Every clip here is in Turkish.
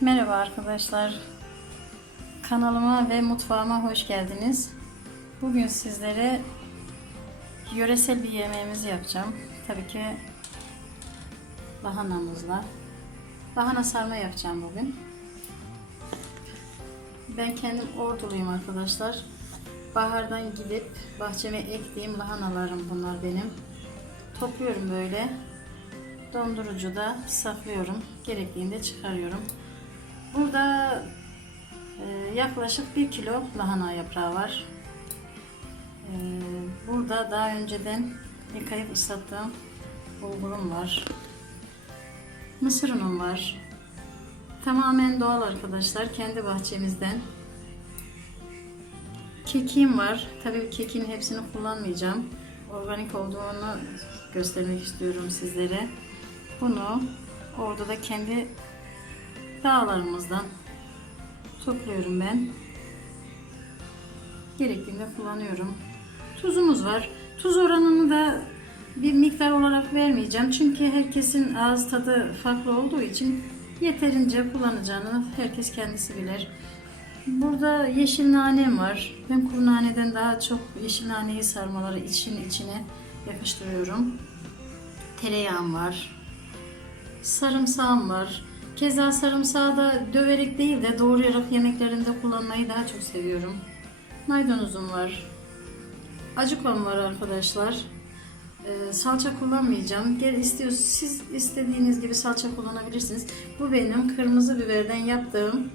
Merhaba arkadaşlar. Kanalıma ve mutfağıma hoş geldiniz. Bugün sizlere yöresel bir yemeğimizi yapacağım. Tabii ki lahanamızla. Lahana sarma yapacağım bugün. Ben kendim orduluyum arkadaşlar. Bahardan gidip bahçeme ektiğim lahanalarım bunlar benim. Topluyorum böyle. Dondurucuda saklıyorum. Gerektiğinde çıkarıyorum. Burada e, yaklaşık 1 kilo lahana yaprağı var. E, burada daha önceden yıkayıp ıslattığım bulgurum var. Mısır unum var. Tamamen doğal arkadaşlar. Kendi bahçemizden. Kekiğim var. Tabii kekin hepsini kullanmayacağım. Organik olduğunu göstermek istiyorum sizlere. Bunu orada da kendi dağlarımızdan topluyorum ben. Gerektiğinde kullanıyorum. Tuzumuz var. Tuz oranını da bir miktar olarak vermeyeceğim. Çünkü herkesin ağız tadı farklı olduğu için yeterince kullanacağını herkes kendisi bilir. Burada yeşil nanem var. Ben kuru naneden daha çok yeşil naneyi sarmaları için içine yakıştırıyorum. Tereyağım var. Sarımsağım var. Keza sarımsağı da döverek değil de doğrayarak yemeklerinde kullanmayı daha çok seviyorum. Maydanozum var. Acıkom var arkadaşlar. Ee, salça kullanmayacağım. Gel istiyorsunuz siz istediğiniz gibi salça kullanabilirsiniz. Bu benim kırmızı biberden yaptığım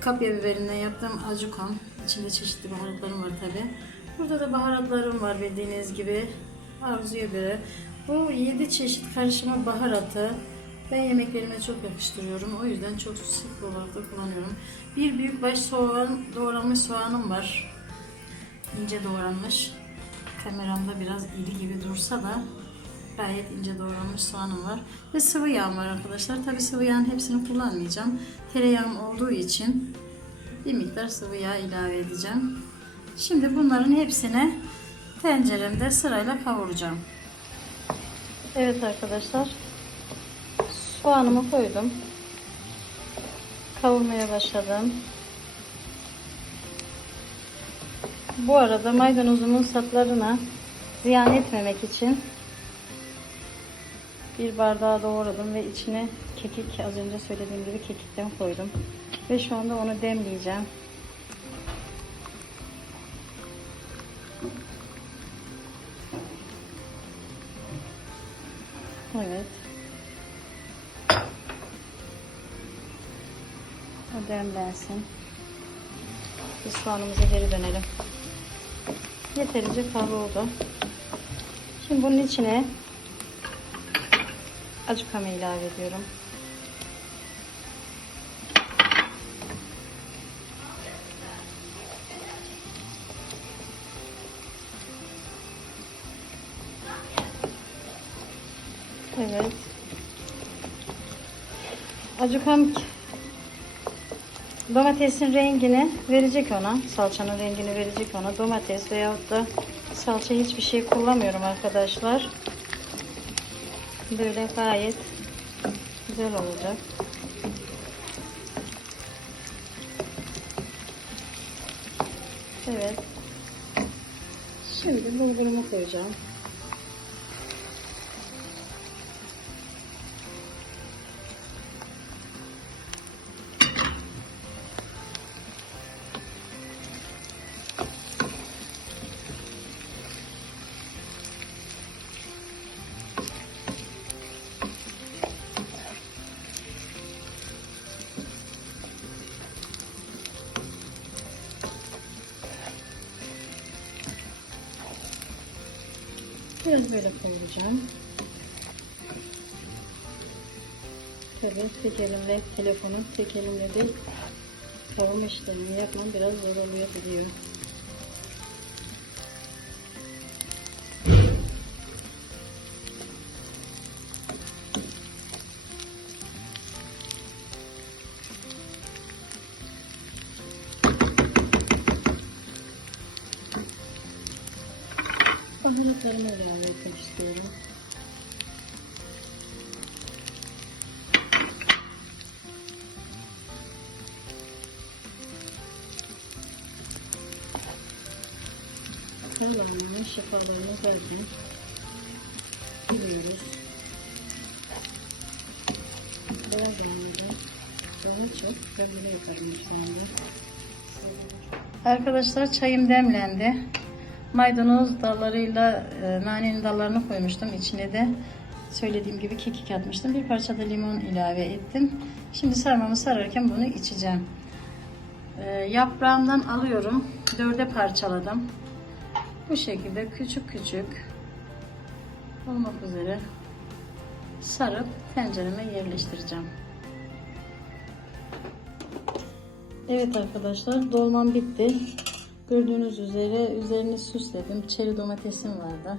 kapya biberinden yaptığım acukom. İçinde çeşitli baharatlarım var tabi. Burada da baharatlarım var bildiğiniz gibi. Arzuya göre. Bu 7 çeşit karışımı baharatı ben yemeklerime çok yakıştırıyorum. O yüzden çok sık olarak da kullanıyorum. Bir büyük baş soğan, doğranmış soğanım var. İnce doğranmış. Kameramda biraz iri gibi dursa da gayet ince doğranmış soğanım var. Ve sıvı yağım var arkadaşlar. Tabi sıvı yağın hepsini kullanmayacağım. Tereyağım olduğu için bir miktar sıvı yağ ilave edeceğim. Şimdi bunların hepsini tenceremde sırayla kavuracağım. Evet arkadaşlar. Soğanımı koydum. Kavurmaya başladım. Bu arada maydanozumun saplarına ziyan etmemek için bir bardağa doğradım ve içine kekik az önce söylediğim gibi kekikten koydum. Ve şu anda onu demleyeceğim. Evet. O demlensin. Biz soğanımıza geri dönelim. Yeterince kavruldu. Şimdi bunun içine acıkamı ilave ediyorum. Evet. Acıkam domatesin rengini verecek ona. Salçanın rengini verecek ona. Domates veyahut da salça hiçbir şey kullanmıyorum arkadaşlar. Böyle gayet güzel olacak. Evet. Şimdi bulgurumu koyacağım. Biraz böyle koyacağım. Tabii tek elimle telefonu, tek elimle de kavurma işlemini yapmam biraz zor oluyor biliyor. Yumurtalarımı ilave etmek istiyorum. Kalanını şapalarını verdim. Biliyoruz. Beyaz anında daha çok bölgüne yaparım şimdi. Arkadaşlar çayım demlendi. Maydanoz dallarıyla e, nanenin dallarını koymuştum. İçine de söylediğim gibi kekik atmıştım. Bir parça da limon ilave ettim. Şimdi sarmamı sararken bunu içeceğim. E, yaprağından alıyorum. Dörde parçaladım. Bu şekilde küçük küçük olmak üzere sarıp tencereme yerleştireceğim. Evet arkadaşlar dolmam bitti. Gördüğünüz üzere üzerini süsledim. Çeri domatesim vardı.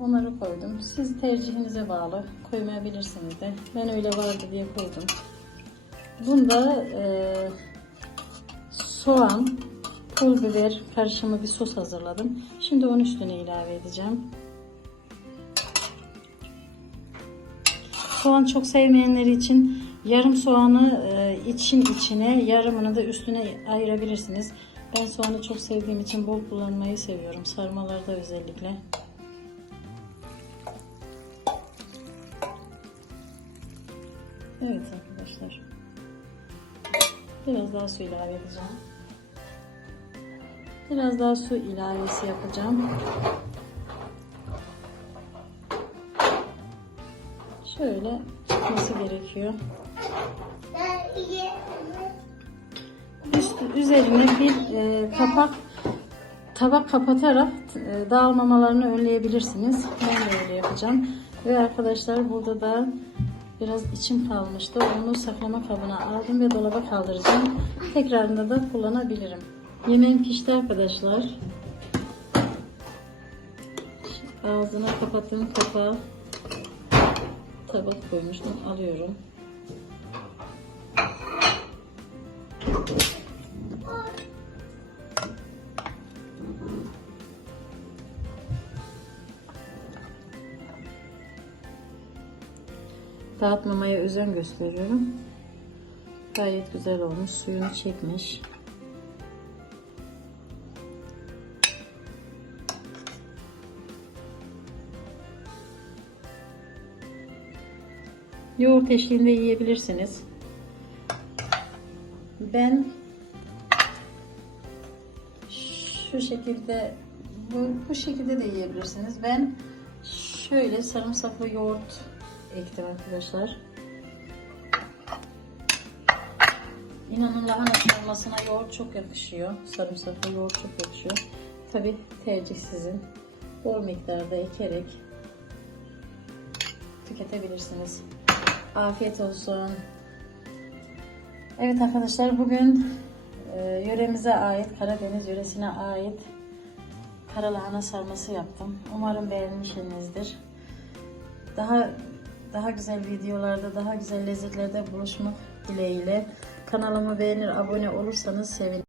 Onları koydum. Siz tercihinize bağlı. Koymayabilirsiniz de. Ben öyle vardı diye koydum. Bunda e, soğan, pul biber karışımı bir sos hazırladım. Şimdi onun üstüne ilave edeceğim. Soğan çok sevmeyenler için yarım soğanı e, için içine yarımını da üstüne ayırabilirsiniz. Ben soğanı çok sevdiğim için bol kullanmayı seviyorum. Sarmalarda özellikle. Evet arkadaşlar. Biraz daha su ilave edeceğim. Biraz daha su ilavesi yapacağım. Şöyle çıkması gerekiyor. Üst, üzerine bir e, kapak tabak kapatarak e, dağılmamalarını önleyebilirsiniz. Ben de öyle yapacağım. Ve arkadaşlar burada da biraz içim kalmıştı. Onu saklama kabına aldım ve dolaba kaldıracağım. Tekrarında da kullanabilirim. Yemeğim pişti arkadaşlar. Ağzına kapattığım kapağı tabak koymuştum. Alıyorum. Dağıtmamaya özen gösteriyorum. Gayet güzel olmuş. Suyunu çekmiş. Yoğurt eşliğinde yiyebilirsiniz. Ben şu şekilde bu, bu şekilde de yiyebilirsiniz. Ben şöyle sarımsaklı yoğurt ektim arkadaşlar. İnanın lahana sarmasına yoğurt çok yakışıyor. Sarımsaklı yoğurt çok yakışıyor. Tabi tercih sizin. Bol miktarda ekerek tüketebilirsiniz. Afiyet olsun. Evet arkadaşlar bugün yöremize ait, Karadeniz yöresine ait karalahana sarması yaptım. Umarım beğenmişsinizdir. Daha daha güzel videolarda, daha güzel lezzetlerde buluşmak dileğiyle. Kanalımı beğenir, abone olursanız sevinirim.